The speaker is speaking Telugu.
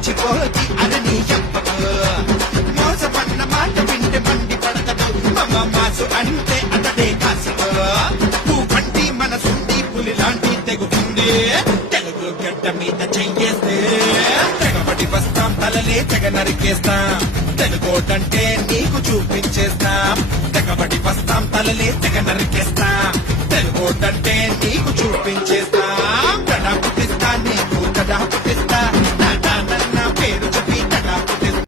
రెచ్చిపోతి అని చెప్పకు మోసపన్న మాట వింటే బండి పడతడు మమ మాసు అంటే అతడే కాసుకో పండి మనసుండి పులి లాంటి తెగుతుంది తెలుగు గడ్డ మీద చెయ్యేస్తే తెగబడి వస్తాం తలలే తెగ నరికేస్తాం తెలుగోటంటే నీకు చూపించేస్తాం తెగబడి వస్తాం తలలే తెగ నరికేస్తాం తెలుగోటంటే నీకు చూపించేస్తాం గడా పుట్టిస్తా నీకు గడా పుట్టిస్తా